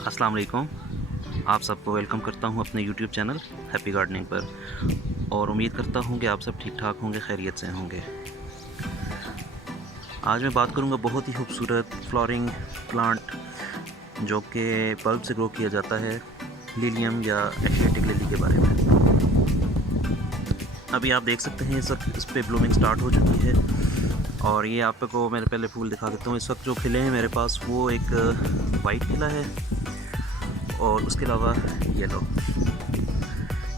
अस्सलाम वालेकुम। आप सबको वेलकम करता हूं अपने यूट्यूब चैनल हैप्पी गार्डनिंग पर और उम्मीद करता हूं कि आप सब ठीक ठाक होंगे, खैरियत से होंगे। आज मैं बात करूंगा बहुत ही खूबसूरत फ्लावरिंग प्लांट जो कि बल्ब से ग्रो किया जाता है, लिलियम या एशियाटिक लिली के बारे में। अभी आप देख सकते हैं इस पे ब्लूमिंग स्टार्ट हो चुकी है और ये आपको मैं पहले फूल दिखा देता हूँ। इस वक्त जो खिले हैं मेरे पास वो एक वाइट खिला है और उसके अलावा येलो,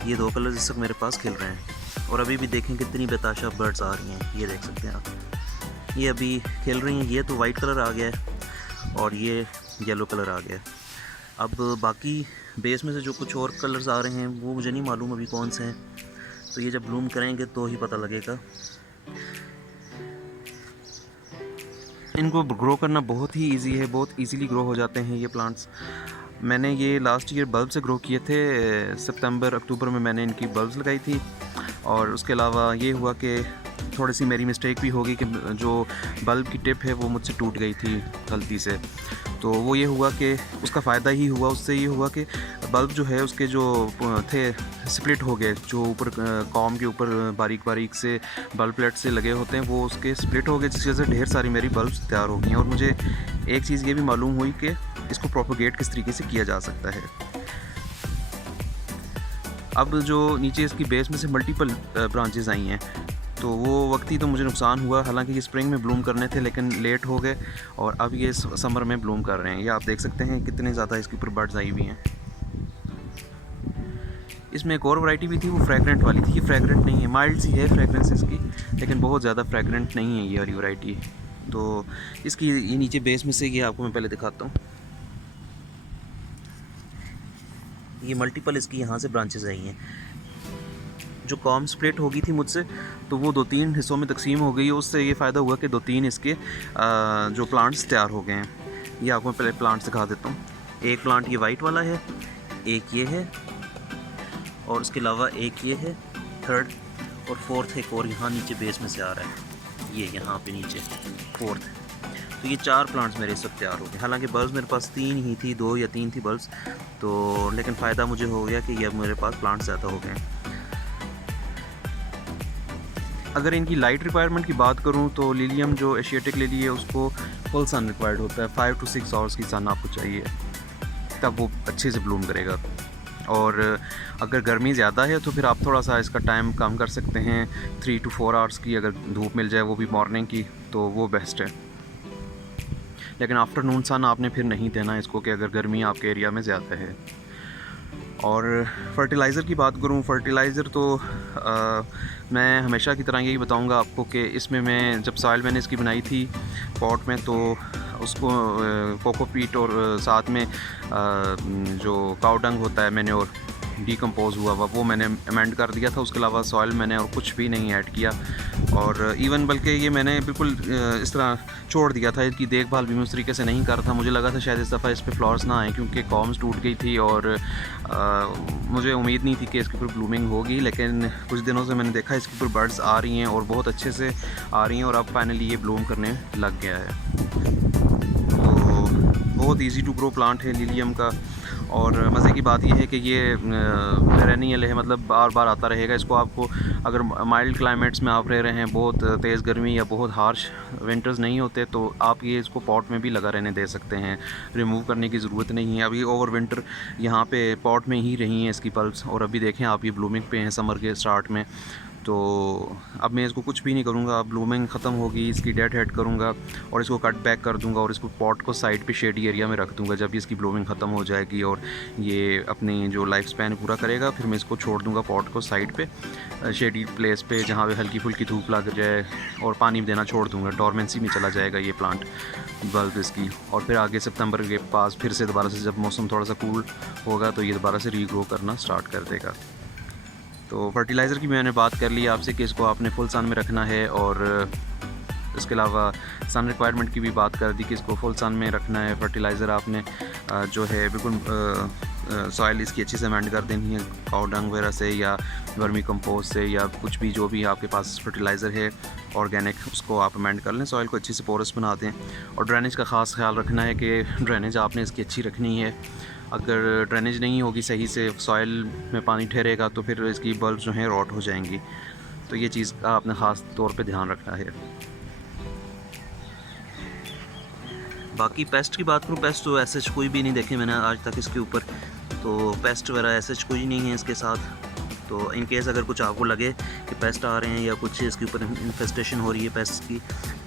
ये दो कलर्स इस वक्त मेरे पास खिल रहे हैं। और अभी भी देखें कितनी बेताशा बर्ड्स आ रही हैं, ये देख सकते हैं आप, ये अभी खिल रही हैं। ये तो वाइट कलर आ गया है और ये येलो कलर आ गया है। अब बाकी बेस में से जो कुछ और कलर्स आ रहे हैं वो मुझे नहीं मालूम अभी कौन से हैं, तो ये जब ब्लूम करेंगे तो ही पता लगेगा। इनको ग्रो करना बहुत ही इजी है, बहुत इजीली ग्रो हो जाते हैं ये प्लांट्स। मैंने ये लास्ट ईयर बल्ब से ग्रो किए थे, सितंबर अक्टूबर में मैंने इनकी बल्ब्स लगाई थी। और उसके अलावा ये हुआ कि थोड़ी सी मेरी मिस्टेक भी होगी कि जो बल्ब की टिप है वो मुझसे टूट गई थी गलती से। तो वो ये हुआ कि उसका फ़ायदा ही हुआ, उससे ये हुआ कि बल्ब जो है उसके जो थे स्प्लिट हो गए, जो ऊपर कॉम के ऊपर बारीक बारीक से बल्ब प्लेट से लगे होते हैं वो उसके स्प्लिट हो गए, जिसकी वजह से ढेर सारी मेरी बल्ब्स तैयार हो गई। और मुझे एक चीज़ ये भी मालूम हुई कि इसको प्रोपोगेट किस तरीके से किया जा सकता है। अब जो नीचे इसकी बेस में से मल्टीपल ब्रांचेस आई हैं, तो वो वक्त ही तो मुझे नुकसान हुआ। हालांकि ये स्प्रिंग में ब्लूम करने थे लेकिन लेट हो गए और अब ये समर में ब्लूम कर रहे हैं। ये आप देख सकते हैं कितने ज़्यादा इसके ऊपर बर्ड्स आई हुई हैं। इसमें एक और वैरायटी भी थी, वो फ्रैग्रेंट वाली थी। ये फ्रैग्रेंट नहीं है, माइल्ड सी है फ्रैग्रेंस इसकी, लेकिन बहुत ज़्यादा फ्रैग्रेंट नहीं है ये वाली वैरायटी। तो इसकी ये नीचे बेस में से ये आपको मैं पहले दिखाता हूँ। ये मल्टीपल इसकी यहाँ से ब्रांचेस आई हैं। जो कॉम स्प्लिट हो गई थी मुझसे, तो वो 2-3 हिस्सों में तकसीम हो गई है। उससे ये फ़ायदा हुआ कि 2-3 इसके जो प्लांट्स तैयार हो गए हैं। ये आपको मैं पहले प्लांट्स दिखा देता हूँ। एक प्लांट ये वाइट वाला है, एक ये है और उसके अलावा एक ये है, थर्ड और फोर्थ एक और यहाँ नीचे बेस में से आ रहा है, ये यहाँ पे नीचे फोर्थ। तो ये 4 प्लांट्स मेरे सब तैयार हो गए। हालांकि बल्ब्स मेरे पास 3 ही थी, 2 या 3 थी बल्ब्स, तो लेकिन फ़ायदा मुझे हो गया कि ये अब मेरे पास प्लांट्स ज़्यादा हो गए। अगर इनकी लाइट रिक्वायरमेंट की बात करूं तो लिलियम जो एशियाटिक लिली है उसको फुल सन रिक्वायर्ड होता है। 5 to 6 आवर्स की सन आपको चाहिए, तब वो अच्छे से ब्लूम करेगा। और अगर गर्मी ज़्यादा है तो फिर आप थोड़ा सा इसका टाइम कम कर सकते हैं, 3 to 4 आवर्स की अगर धूप मिल जाए, वो भी मॉर्निंग की, तो वो बेस्ट है। लेकिन आफ्टरनून सन आपने फिर नहीं देना इसको, कि अगर गर्मी आपके एरिया में ज़्यादा है। और फर्टिलाइज़र की बात करूं, फर्टिलाइज़र तो मैं हमेशा की तरह यही बताऊंगा आपको कि इसमें मैं जब सॉइल मैंने इसकी बनाई थी पॉट में, तो उसको कोकोपीट और साथ में जो काउ डंग होता है मैंने और डीकम्पोज हुआ हुआ वो मैंने अमेंड कर दिया था। उसके अलावा सॉइल मैंने और कुछ भी नहीं ऐड किया। और इवन बल्कि ये मैंने बिल्कुल इस तरह छोड़ दिया था, इसकी देखभाल भी मैं उस तरीके से नहीं कर था। मुझे लगा था शायद इस दफ़ा इस पर फ्लावर्स ना आए क्योंकि कॉम्स टूट गई थी और मुझे उम्मीद नहीं थी कि इसके ऊपर ब्लूमिंग होगी। लेकिन कुछ दिनों से मैंने देखा इसके ऊपर बर्ड्स आ रही हैं और बहुत अच्छे से आ रही हैं और अब फाइनली ये ब्लूम करने लग गया है। तो बहुत ईजी टू ग्रो प्लांट है लिलियम का। और मज़े की बात यह है कि ये पेरेनियल है, मतलब बार बार आता रहेगा। इसको आपको अगर माइल्ड क्लाइमेट्स में आप रह रहे हैं, बहुत तेज़ गर्मी या बहुत हार्श विंटर्स नहीं होते, तो आप ये इसको पॉट में भी लगा रहने दे सकते हैं, रिमूव करने की ज़रूरत नहीं है। अभी ओवर विंटर यहाँ पे पॉट में ही रही हैं इसकी बल्ब्स, और अभी देखें आप ये ब्लूमिंग पे हैं समर के स्टार्ट में। तो अब मैं इसको कुछ भी नहीं करूँगा, अब ब्लूमिंग ख़त्म होगी, इसकी डेड हेड करूँगा और इसको कट बैक कर दूँगा और इसको पॉट को साइड पे शेडी एरिया में रख दूँगा। जब इसकी ब्लूमिंग ख़त्म हो जाएगी और ये अपनी जो लाइफ स्पैन पूरा करेगा, फिर मैं इसको छोड़ दूँगा पॉट को साइड पे शेडी प्लेस पे, जहाँ पे हल्की फुल्की धूप लग जाए, और पानी भी देना छोड़ दूँगा। डॉर्मेंसी में चला जाएगा ये प्लांट बल्ब इसकी। और फिर आगे सितंबर के पास फिर से दोबारा से जब मौसम थोड़ा सा कूल होगा तो ये दोबारा से रीग्रो करना स्टार्ट कर देगा। तो फर्टिलाइज़र की मैंने बात कर ली आपसे कि इसको आपने फुल सन में रखना है, और इसके अलावा सन रिक्वायरमेंट की भी बात कर दी कि इसको फुल सन में रखना है। फर्टिलाइज़र आपने जो है बिल्कुल सॉइल इसकी अच्छे से अमेंड कर देनी है काऊ डंग वगैरह से या वर्मी कंपोस्ट से या कुछ भी जो भी आपके पास फर्टिलाइज़र है ऑर्गेनिक, उसको आप अमेंड कर लें, सॉइल को अच्छे से पोरस बना दें। और ड्रेनेज का ख़ास ख्याल रखना है कि ड्रेनेज आपने इसकी अच्छी रखनी है। अगर ड्रेनेज नहीं होगी सही से, सॉइल में पानी ठहरेगा तो फिर इसकी बल्ब जो हैं रॉट हो जाएंगी। तो ये चीज़ का आपने ख़ास तौर पे ध्यान रखना है। बाकी पेस्ट की बात करूँ, पेस्ट तो ऐसे कोई भी नहीं देखे मैंने आज तक इसके ऊपर, तो पेस्ट वगैरह ऐसे कोई नहीं है इसके साथ। तो इन केस अगर कुछ आपको लगे कि पेस्ट आ रहे हैं या कुछ इसके ऊपर इन्फेस्टेशन हो रही है पेस्ट की,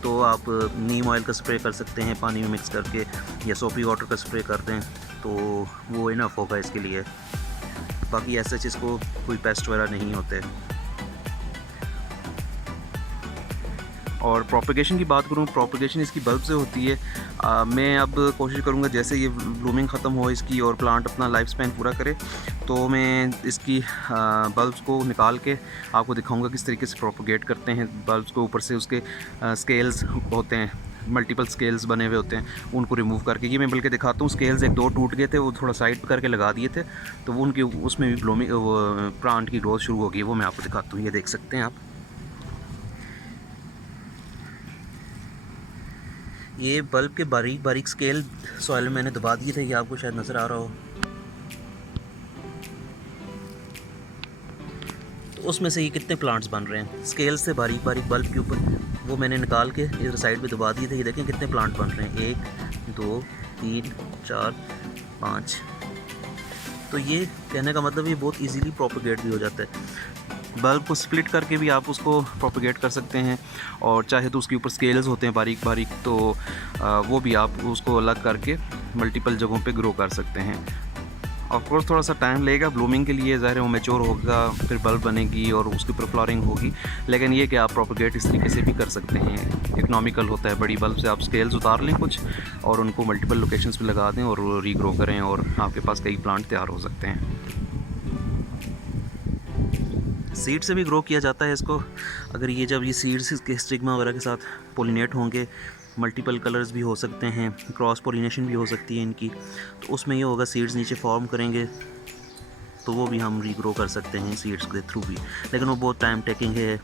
तो आप नीम ऑयल का स्प्रे कर सकते हैं पानी में मिक्स करके, या सोपी वाटर का स्प्रे कर दें, तो वो इनफ होगा इसके लिए। बाकी ऐसे इसको कोई पेस्ट वगैरह नहीं होते। और प्रोपगेशन की बात करूँ, प्रोपगेशन इसकी बल्ब से होती है। मैं अब कोशिश करूँगा जैसे ये ब्लूमिंग ख़त्म हो इसकी और प्लांट अपना लाइफ स्पैन पूरा करे, तो मैं इसकी बल्ब्स को निकाल के आपको दिखाऊंगा किस तरीके से प्रोपगेट करते हैं। बल्ब्स को ऊपर से उसके स्केल्स होते हैं, मल्टीपल स्केल्स बने हुए होते हैं, उनको रिमूव करके, ये मैं बल्कि दिखाता हूँ, स्केल्स एक दो टूट गए थे, वो थोड़ा साइड पर करके लगा दिए थे, तो वो उनके उसमें भी ब्लूमिंग प्लांट की ग्रोथ शुरू हो गई, वो मैं आपको दिखाता हूँ। ये देख सकते हैं आप, ये बल्ब के बारीक बारीक स्केल सॉइल में मैंने दबा दिए थे, ये आपको शायद नज़र आ रहा हो। तो उसमें से ये कितने प्लांट्स बन रहे हैं स्केल से बारीक बारीक बल्ब के ऊपर, वो मैंने निकाल के इधर साइड पे दबा दिए थे। ये देखें कितने प्लांट बन रहे हैं, 1 2 3 4 5। तो ये कहने का मतलब ये बहुत इजीली प्रोपगेट भी हो जाता है। बल्ब को स्प्लिट करके भी आप उसको प्रोपगेट कर सकते हैं, और चाहे तो उसके ऊपर स्केल्स होते हैं बारीक बारीक, तो वो भी आप उसको अलग करके मल्टीपल जगहों पे ग्रो कर सकते हैं। ऑफ कोर्स थोड़ा सा टाइम लगेगा ब्लूमिंग के लिए, ज़ाहिर है वो मैच्योर होगा, फिर बल्ब बनेगी और उसके ऊपर फ्लावरिंग होगी, लेकिन ये कि आप प्रोपगेट इस तरीके से भी कर सकते हैं। इकनॉमिकल होता है, बड़ी बल्ब से आप स्केल्स उतार लें कुछ और उनको मल्टीपल लोकेशंस पे लगा दें और रीग्रो करें, और आपके पास कई प्लांट तैयार हो सकते हैं। सीड से भी ग्रो किया जाता है इसको। अगर ये जब ये सीड्स इसके स्टिग्मा वगैरह के साथ पोलिनेट होंगे, मल्टीपल कलर्स भी हो सकते हैं, क्रॉस पोलिनेशन भी हो सकती है इनकी, तो उसमें ये होगा सीड्स नीचे फॉर्म करेंगे, तो वो भी हम रीग्रो कर सकते हैं सीड्स के थ्रू भी, लेकिन वो बहुत टाइम टेकिंग है।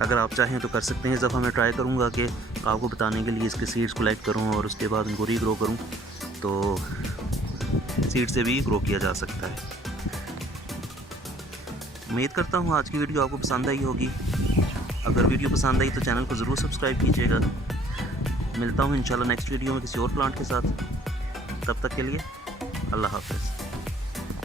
अगर आप चाहें तो कर सकते हैं। इस दफ़ा मैं ट्राई करूँगा कि आपको बताने के लिए इसके सीड्स कलेक्ट करूँ और उसके बाद उनको रीग्रो करूँ, तो सीड से भी ग्रो किया जा सकता है। उम्मीद करता हूँ आज की वीडियो आपको पसंद आई होगी। अगर वीडियो पसंद आई तो चैनल को ज़रूर सब्सक्राइब कीजिएगा। मिलता हूँ इंशाल्लाह नेक्स्ट वीडियो में किसी और प्लांट के साथ। तब तक के लिए अल्लाह हाफ़िज़।